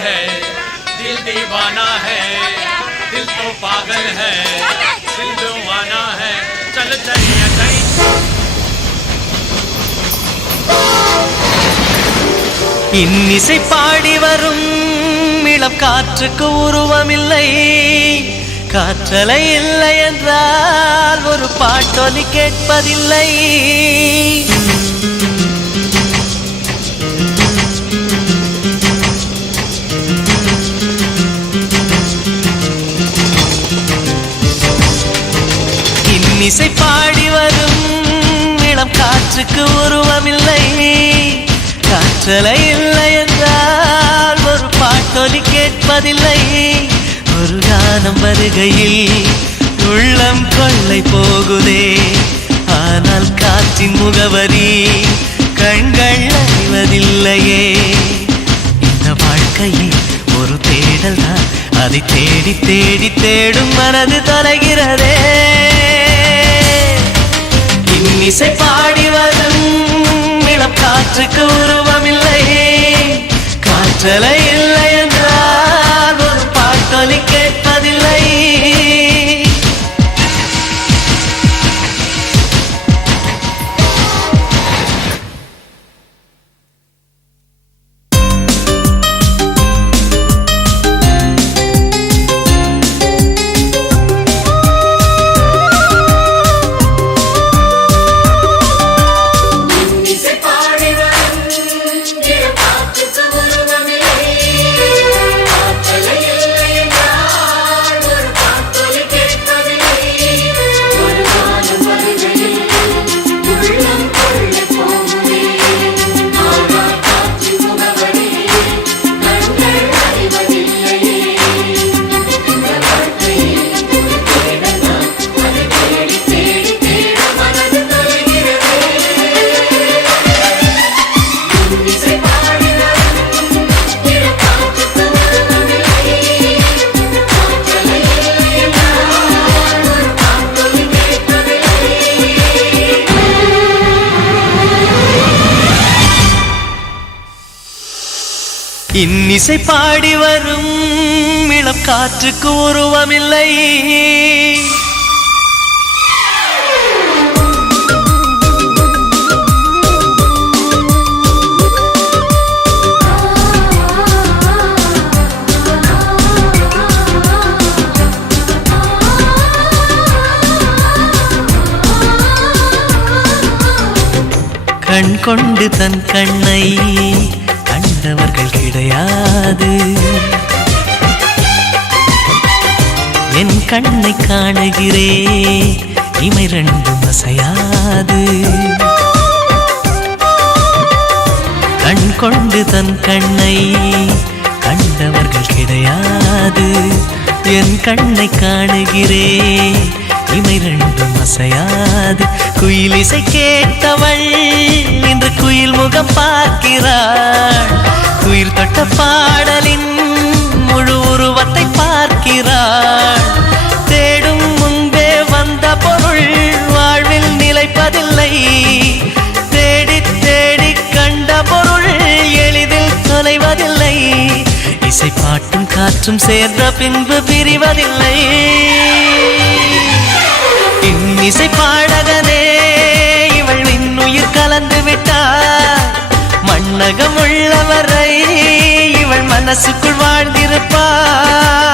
है, दिल दीवाना है, दिल तो पागल है, दिल दीवाना है, चल चलिए कहीं। இன்னிசை பாடி வரும் இளம் காற்றுக்கு உருவமில்லை, காற்றலை இல்லை என்றால் ஒரு பாட்டொலி கேட்பதில்லை. இன்னிசை பாடி வரும் இளம் காற்றுக்கு உருவமில்லை, காற்றலை இல்லை என்றால் ஒரு பாட்டொலி கேட்பதில்லை. ஒரு கானம் வருகையில் உள்ளம் கொள்ளை போகுதே, ஆனால் காற்றின் முகவரி கண்கள் அறிவதில்லையே. இந்த வாழ்க்கையே ஒரு தேடல் தான், அதை தேடி தேடி தேடும் மனது தொலைகிறதே. இன்னிசை பாடி வரும் இளம் காற்றுக்கு உருவமில்லை, காற்றலை இல்லை என்றால் ஒரு பாட்டொலி கேட்பதில்லை. இன்னிசை பாடி வரும் இளம் காற்றுக்கு உருவமில்லை, கண் கொண்டு தன் கண்ணை கண்டவர்கள் கிடையாது, என் கண்ணை காணுகிறே இமை ரெண்டும் அசையாது. கண் கொண்டு தன் கண்ணை கண்டவர்கள் கிடையாது, என் கண்ணை காணுகிறே இமை ரெண்டும் அசையாது. குயிலிசை கேட்டவள் இன்று குயில் முகம் பார்க்கிறாள், குயில் தொட்ட பாடலின் முழு உருவத்தை பார்க்கிறாள். தேடும் முன்பே வந்த பொருள் வாழ்வில் நிலைப்பதில்லை, தேடி தேடி கண்ட பொருள் எளிதில் தொலைவதில்லை. இசை பாட்டும் காற்றும் சேர்ந்த பின்பு பிரிவதில்லை. இன்னிசை பாடகனே இவள் இன்னுயிர் கலந்து விட்டார், மண்ணகம் உள்ளவரை இவள் மனசுக்குள் வாழ்ந்திருப்பார்.